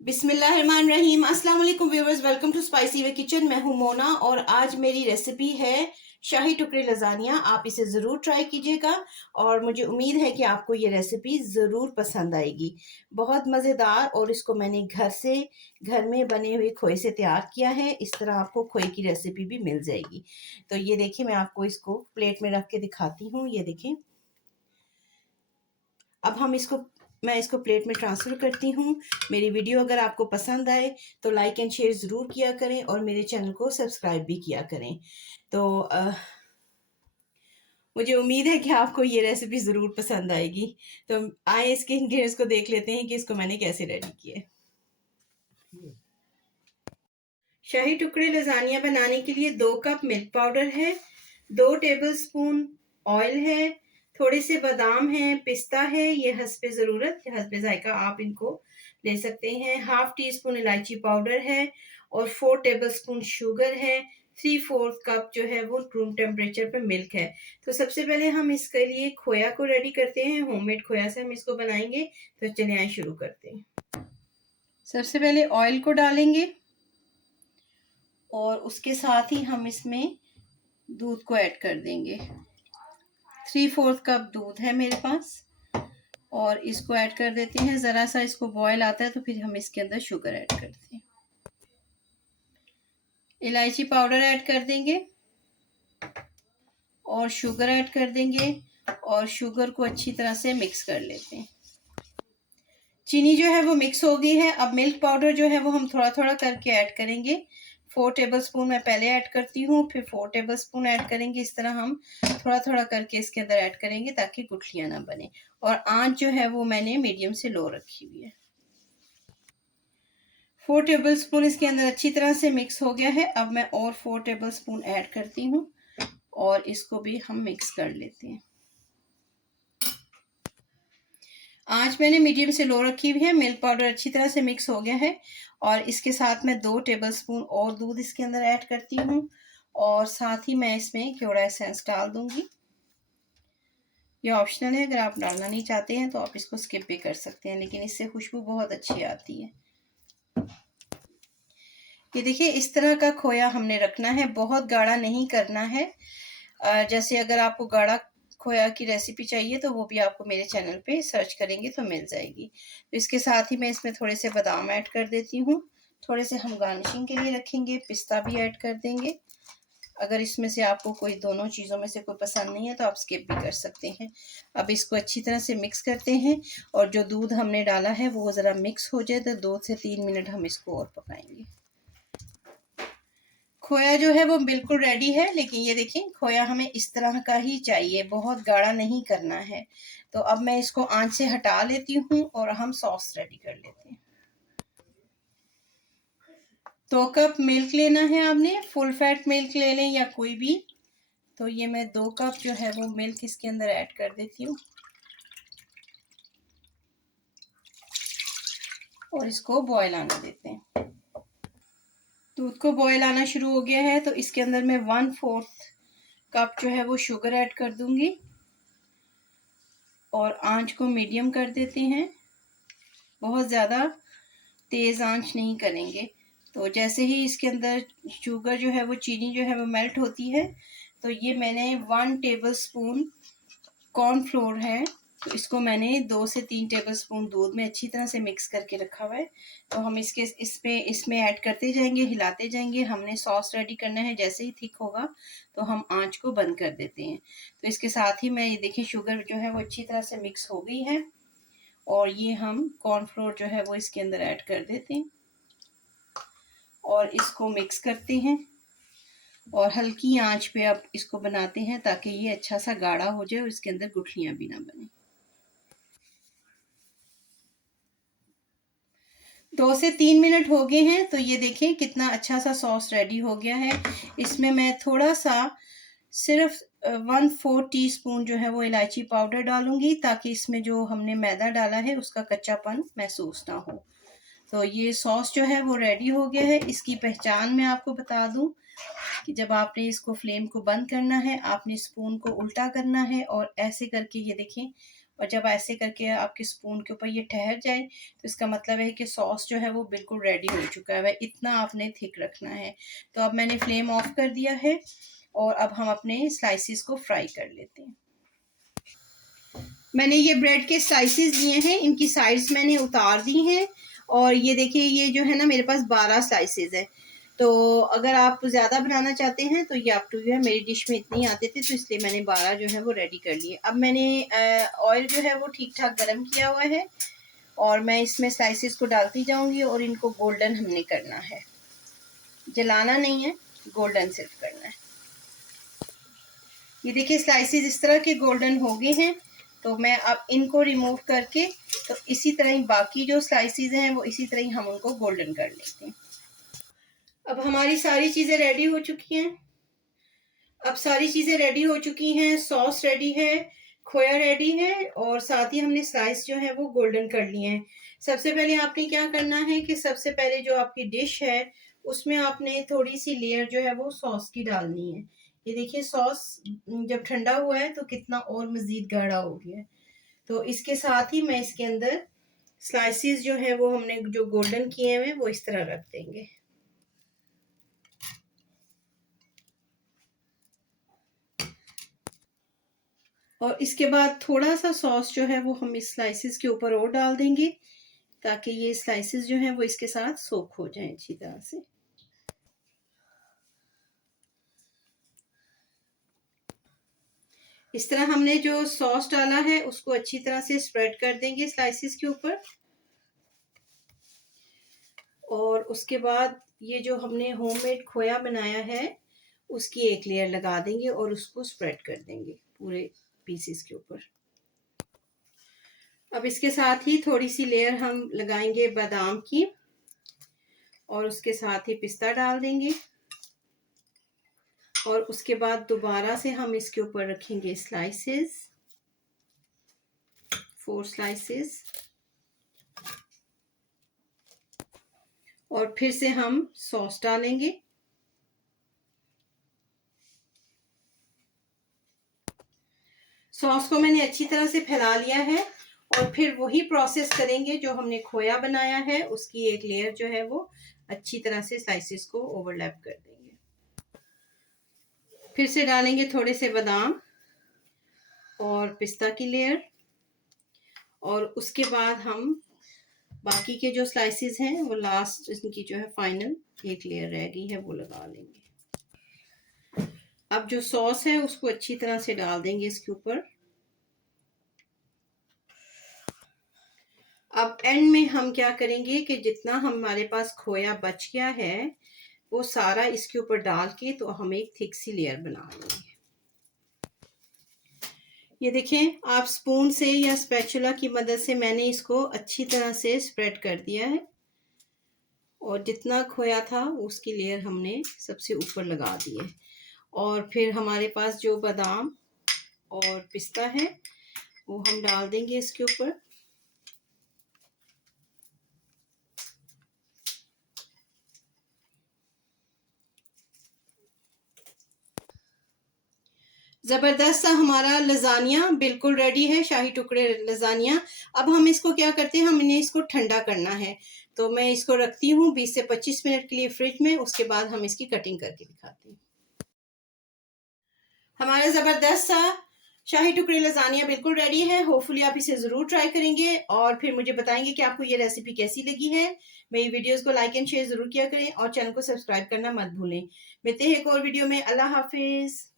बिस्मिल्लाहिर्रहमानिर्रहीम। अस्सलाम वालेकुम viewers, welcome to spicy way kitchen. मैं हूं मोना और आज मेरी रेसिपी है शाही टुकड़े लजानिया। आप इसे ज़रूर ट्राई कीजिएगा और मुझे उम्मीद है कि आपको ये रेसिपी ज़रूर पसंद आएगी। बहुत मज़ेदार, और इसको मैंने घर में बने हुए खोए से तैयार किया है। इस तरह आपको खोए की रेसिपी भी मिल जाएगी। तो ये देखिए, मैं आपको इसको प्लेट में रख के दिखाती हूँ। ये देखें, अब मैं इसको प्लेट में ट्रांसफ़र करती हूँ। मेरी वीडियो अगर आपको पसंद आए तो लाइक एंड शेयर ज़रूर किया करें और मेरे चैनल को सब्सक्राइब भी किया करें। तो मुझे उम्मीद है कि आपको ये रेसिपी ज़रूर पसंद आएगी। तो आए इसके इंग्रेडिएंट्स को देख लेते हैं कि इसको मैंने कैसे रेडी किया है। शाही टुकड़े लजानिया बनाने के लिए 2 कप मिल्क पाउडर है, 2 टेबलस्पून ऑयल है, थोड़े से बादाम हैं, पिस्ता है, ये हस्बे ज़रूरत, हस्बे जायका आप इनको ले सकते हैं। हाफ टी स्पून इलायची पाउडर है और 4 टेबलस्पून शुगर है। 3/4 कप जो है वो रूम टेम्परेचर पे मिल्क है। तो सबसे पहले हम इसके लिए खोया को रेडी करते हैं। होममेड खोया से हम इसको बनाएंगे। तो चलिए आइए शुरू करते हैं। सबसे पहले ऑयल को डालेंगे और उसके साथ ही हम इसमें दूध को ऐड कर देंगे। 3/4 कप दूध है मेरे पास और इसको ऐड कर देते हैं। ज़रा सा इसको बॉयल आता है तो फिर हम इसके अंदर शुगर ऐड करते हैं। इलायची पाउडर ऐड कर देंगे और शुगर ऐड कर देंगे और शुगर को अच्छी तरह से मिक्स कर लेते हैं। चीनी जो है वो मिक्स हो गई है। अब मिल्क पाउडर जो है वो हम थोड़ा थोड़ा करके ऐड करेंगे। 4 टेबलस्पून मैं पहले ऐड करती हूँ, फिर 4 टेबलस्पून ऐड करेंगे। इस तरह हम थोड़ा थोड़ा करके इसके अंदर ऐड करेंगे ताकि गुठलियाँ ना बने। और आंच जो है वो मैंने मीडियम से लो रखी हुई है। 4 टेबलस्पून इसके अंदर अच्छी तरह से मिक्स हो गया है। अब मैं और 4 टेबलस्पून ऐड करती हूँ और इसको भी हम मिक्स कर लेते हैं। आंच मैंने मीडियम से लो रखी हुई है। मिल्क पाउडर अच्छी तरह से मिक्स हो गया है और इसके साथ मैं 2 टेबलस्पून और दूध इसके अंदर ऐड करती हूँ और साथ ही मैं इसमें केवड़ा एसेंस डाल दूंगी। ये ऑप्शनल है, अगर आप डालना नहीं चाहते हैं तो आप इसको स्किप भी कर सकते हैं, लेकिन इससे खुशबू बहुत अच्छी आती है। ये देखिए, इस तरह का खोया हमने रखना है, बहुत गाढ़ा नहीं करना है। जैसे अगर आपको गाढ़ा खोया की रेसिपी चाहिए तो वो भी आपको मेरे चैनल पे सर्च करेंगे तो मिल जाएगी। तो इसके साथ ही मैं इसमें थोड़े से बादाम ऐड कर देती हूँ। थोड़े से हम गार्निशिंग के लिए रखेंगे, पिस्ता भी ऐड कर देंगे। अगर इसमें से आपको कोई दोनों चीज़ों में से कोई पसंद नहीं है तो आप स्किप भी कर सकते हैं। अब इसको अच्छी तरह से मिक्स करते हैं और जो दूध हमने डाला है वो ज़रा मिक्स हो जाए तो 2 से 3 मिनट हम इसको और पकाएंगे। खोया जो है वो बिल्कुल रेडी है, लेकिन ये देखिए, खोया हमें इस तरह का ही चाहिए, बहुत गाढ़ा नहीं करना है। तो अब मैं इसको आंच से हटा लेती हूँ और हम सॉस रेडी कर लेते हैं। 2 कप मिल्क लेना है आपने, फुल फैट मिल्क ले लें या कोई भी। तो ये मैं 2 कप जो है वो मिल्क इसके अंदर ऐड कर देती हूँ और इसको बॉयल आने देते हैं। दूध को बॉयल आना शुरू हो गया है तो इसके अंदर मैं 1/4 कप जो है वो शुगर ऐड कर दूंगी और आंच को मीडियम कर देते हैं। बहुत ज़्यादा तेज़ आंच नहीं करेंगे। तो जैसे ही इसके अंदर शुगर जो है वो, चीनी जो है वो मेल्ट होती है, तो ये मैंने 1 टेबलस्पून कॉर्नफ्लोर है, तो इसको मैंने 2 से 3 टेबलस्पून दूध में अच्छी तरह से मिक्स करके रखा हुआ है। तो हम इसमें ऐड करते जाएंगे, हिलाते जाएंगे। हमने सॉस रेडी करना है, जैसे ही थिक होगा तो हम आंच को बंद कर देते हैं। तो इसके साथ ही मैं, ये देखिए, शुगर जो है वो अच्छी तरह से मिक्स हो गई है और ये हम कॉर्नफ्लोर जो है वो इसके अंदर ऐड कर देते हैं और इसको मिक्स करते हैं और हल्की आंच पे अब इसको बनाते हैं ताकि ये अच्छा सा गाढ़ा हो जाए और इसके अंदर गुठलियां भी ना बने। 2 से 3 मिनट हो गए हैं तो ये देखें कितना अच्छा सा सॉस रेडी हो गया है। इसमें मैं थोड़ा सा, सिर्फ 1/4 टीस्पून जो है वो इलायची पाउडर डालूंगी ताकि इसमें जो हमने मैदा डाला है उसका कच्चापन महसूस ना हो। तो ये सॉस जो है वो रेडी हो गया है। इसकी पहचान मैं आपको बता दूं कि जब आपने इसको फ्लेम को बंद करना है, आपने स्पून को उल्टा करना है और ऐसे करके, ये देखें, और जब ऐसे करके आपके स्पून के ऊपर ये ठहर जाए तो इसका मतलब है कि सॉस जो है वो बिल्कुल रेडी हो चुका है। इतना आपने थिक रखना है। तो अब मैंने फ्लेम ऑफ कर दिया है और अब हम अपने स्लाइसिस को फ्राई कर लेते हैं। मैंने ये ब्रेड के स्लाइसिस लिए हैं, इनकी साइड्स मैंने उतार दी हैं और ये देखिए ये जो है ना मेरे पास 12 स्लाइसिस है। तो अगर आप ज़्यादा बनाना चाहते हैं तो ये आप टू यू है। मेरी डिश में इतने ही आते थे तो इसलिए मैंने 12 जो है वो रेडी कर लिए। अब मैंने ऑयल जो है वो ठीक ठाक गर्म किया हुआ है और मैं इसमें स्लाइसिस को डालती जाऊंगी और इनको गोल्डन हमने करना है, जलाना नहीं है, गोल्डन सिर्फ करना है। ये देखिए स्लाइसिस इस तरह के गोल्डन हो गए हैं। तो मैं अब इनको रिमूव करके तो इसी तरह ही बाकी जो स्लाइसिस हैं वो इसी तरह ही हम उनको गोल्डन कर लेते हैं। अब हमारी सारी चीज़ें रेडी हो चुकी हैं। अब सारी चीज़ें रेडी हो चुकी हैं, सॉस रेडी है, खोया रेडी है और साथ ही हमने स्लाइस जो है वो गोल्डन कर लिए हैं। सबसे पहले आपने क्या करना है कि सबसे पहले जो आपकी डिश है उसमें आपने थोड़ी सी लेयर जो है वो सॉस की डालनी है। ये देखिए सॉस जब ठंडा हुआ है तो कितना और मज़ीद गाढ़ा हो गया है। तो इसके साथ ही मैं इसके अंदर स्लाइसिस जो है वो हमने जो गोल्डन किए हुए वो इस तरह रख देंगे। और इसके बाद थोड़ा सा सॉस जो है वो हम इस स्लाइसिस के ऊपर और डाल देंगे ताकि ये स्लाइसिस जो हैं वो इसके साथ सोक हो जाएं अच्छी तरह से। इस तरह हमने जो सॉस डाला है उसको अच्छी तरह से स्प्रेड कर देंगे स्लाइसिस के ऊपर और उसके बाद ये जो हमने होममेड खोया बनाया है उसकी एक लेयर लगा देंगे और उसको स्प्रेड कर देंगे पूरे पीसेस के ऊपर। अब इसके साथ ही थोड़ी सी लेयर हम लगाएंगे बादाम की और उसके साथ ही पिस्ता डाल देंगे और उसके बाद दोबारा से हम इसके ऊपर रखेंगे स्लाइसेस, 4 स्लाइसेस और फिर से हम सॉस डालेंगे। सॉस को मैंने अच्छी तरह से फैला लिया है और फिर वही प्रोसेस करेंगे जो हमने खोया बनाया है उसकी एक लेयर जो है वो अच्छी तरह से स्लाइसेस को ओवरलैप कर देंगे। फिर से डालेंगे थोड़े से बादाम और पिस्ता की लेयर और उसके बाद हम बाकी के जो स्लाइसेस हैं वो लास्ट इनकी जो है फाइनल एक लेयर रह गई है वो लगा लेंगे। अब जो सॉस है उसको अच्छी तरह से डाल देंगे इसके ऊपर। अब एंड में हम क्या करेंगे कि जितना हमारे पास खोया बच गया है वो सारा इसके ऊपर डाल के तो हम एक थिक सी लेयर बना लेंगे। ये देखें आप स्पून से या स्पैचुला की मदद से मैंने इसको अच्छी तरह से स्प्रेड कर दिया है और जितना खोया था उसकी लेयर हमने सबसे ऊपर लगा दी है और फिर हमारे पास जो बादाम और पिस्ता है वो हम डाल देंगे इसके ऊपर। ज़बरदस्त सा हमारा लजानिया बिल्कुल रेडी है, शाही टुकड़े लजानिया। अब हम इसको क्या करते हैं, हमने इसको ठंडा करना है। तो मैं इसको रखती हूँ 20 से 25 मिनट के लिए फ्रिज में, उसके बाद हम इसकी कटिंग करके दिखाते हैं। हमारा ज़बरदस्त सा शाही टुकड़े लजानिया बिल्कुल रेडी है। होपफुली आप इसे ज़रूर ट्राई करेंगे और फिर मुझे बताएंगे कि आपको ये रेसिपी कैसी लगी है। मेरी वीडियोस को लाइक एंड शेयर ज़रूर किया करें और चैनल को सब्सक्राइब करना मत भूलें। मिलते हैं एक और वीडियो में। अल्लाह हाफिज़।